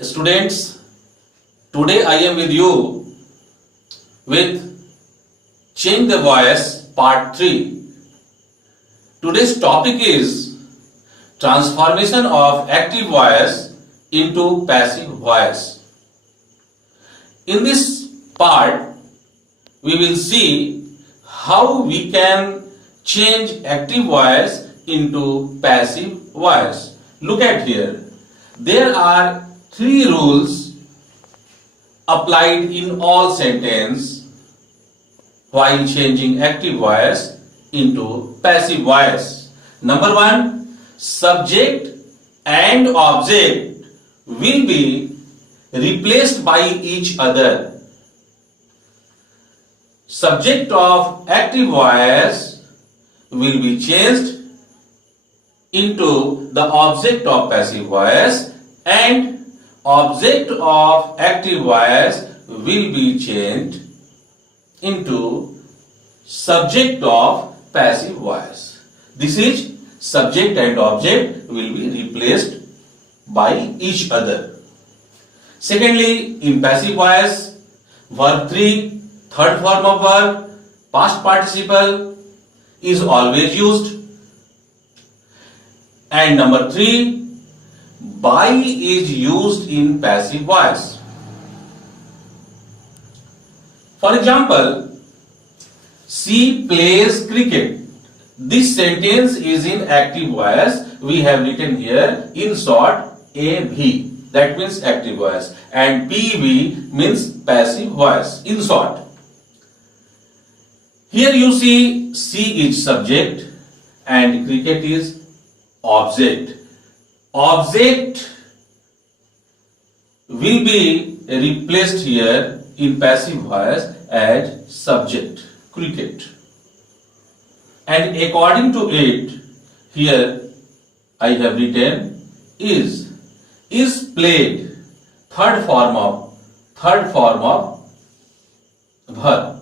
Students, today I am with you with Change the Voice Part 3. Today's topic is transformation of active voice into passive voice. In this part, we will see how we can change active voice into passive voice. Look at here. There are three rules applied in all sentence while changing active voice into passive voice. Number one, subject and object will be replaced by each other. Subject of active voice will be changed into the object of passive voice, and object of active voice will be changed into subject of passive voice. This is subject and object will be replaced by each other. Secondly, in passive voice, verb 3, third form of verb, past participle is always used. And number 3, by is used in passive voice. For example, she plays cricket. This sentence is in active voice. We have written here in short AV. That means active voice. And PV means passive voice. In short. Here you see she is subject and cricket is object. Object will be replaced here in passive voice as subject, cricket. And according to it, here I have written is played, third form of verb,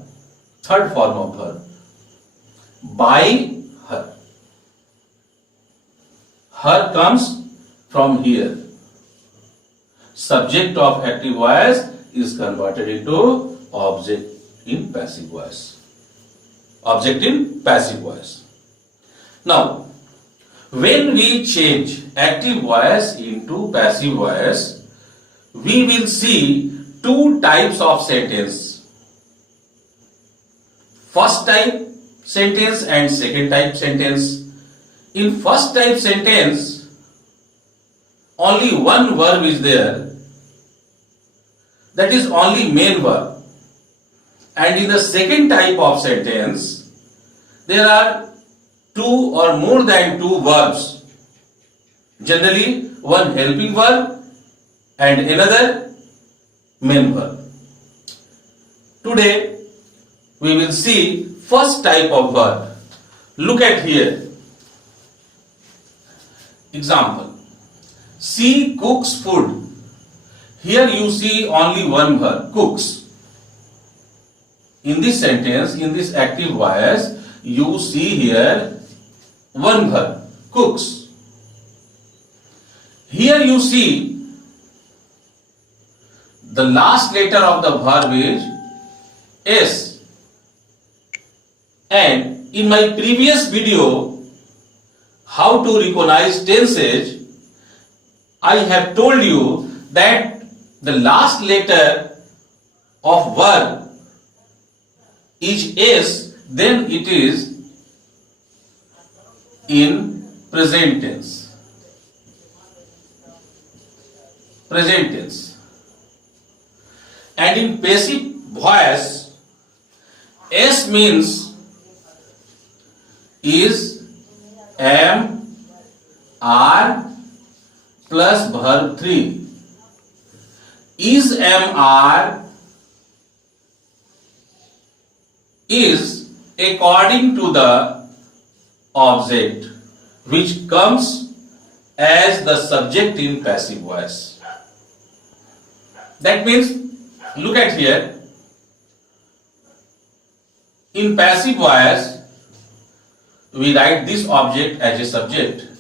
by her. Her comes from here. Subject of active voice is converted into object in passive voice. Object in passive voice. Now, when we change active voice into passive voice, we will see two types of sentence. First type sentence and second type sentence. In first type sentence, only one verb is there, that is only main verb. And in the second type of sentence, there are two or more than two verbs. Generally, one helping verb and another main verb. Today, we will see first type of verb. Look at here. Example. She cooks food. Here you see only one verb, cooks. In this sentence, in this active voice, you see here one verb, cooks. Here you see the last letter of the verb is S. And in my previous video, how to recognize tenses, I have told you that the last letter of verb is S, then it is in present tense. Present tense. And in passive voice, S means is, am, are plus verb 3. Is, am, are is according to the object which comes as the subject in passive voice. That means, look at here. In passive voice, we write this object as a subject.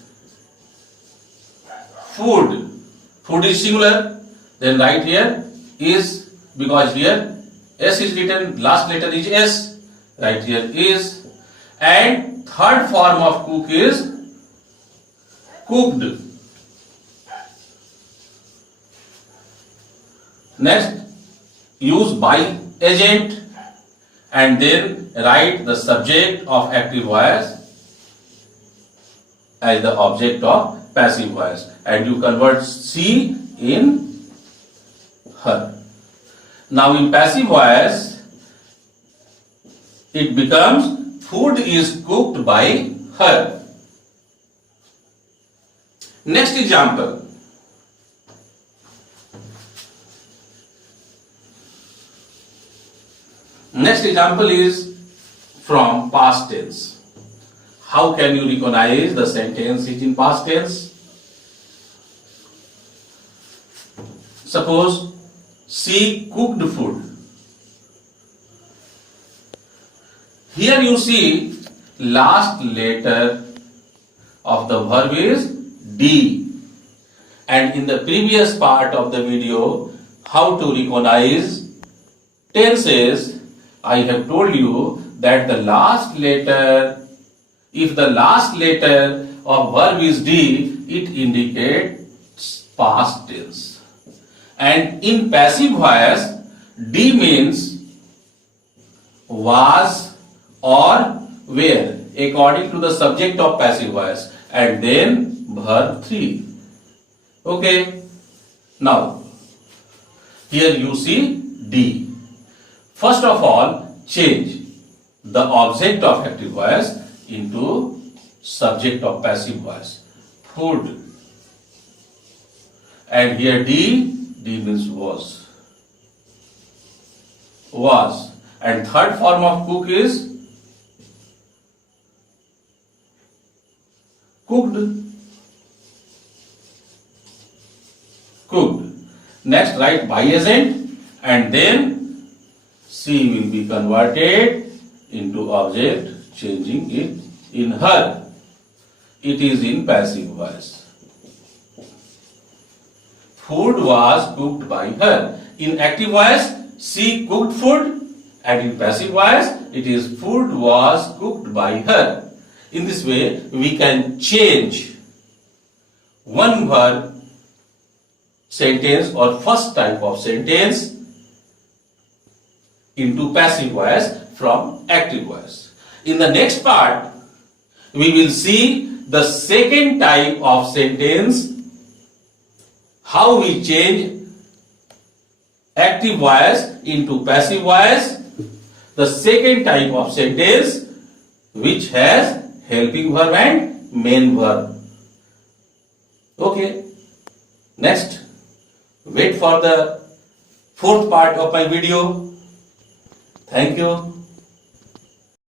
Food. Food is singular. Then write here is, because here S is written, last letter is S. Write here is. And third form of cook is cooked. Next, use by agent and then write the subject of active voice as the object of passive voice, and you convert she in her. Now in passive voice, it becomes food is cooked by her. Next example. Next example is from past tense. How can you recognize the sentence is in past tense? Suppose she cooked food. Here you see last letter of the verb is D. And in the previous part of the video, how to recognize tenses, I have told you that the last letter, if the last letter of verb is D, it indicates past tense. And in passive voice, D means was or were according to the subject of passive voice, and then verb 3. Okay. Now, here you see D. First of all, change the object of active voice into subject of passive voice. Food. And here D means was. Was. And third form of cook is cooked. Cooked. Next, write by agent and then she will be converted into object, changing it in her. It is in passive voice. Food was cooked by her. In active voice, she cooked food, and in passive voice, it is food was cooked by her. In this way, we can change one verb sentence or first type of sentence into passive voice from active voice. In the next part, we will see the second type of sentence, how we change active voice into passive voice, the second type of sentence which has helping verb and main verb. Okay. Next, wait for the fourth part of my video. Thank you.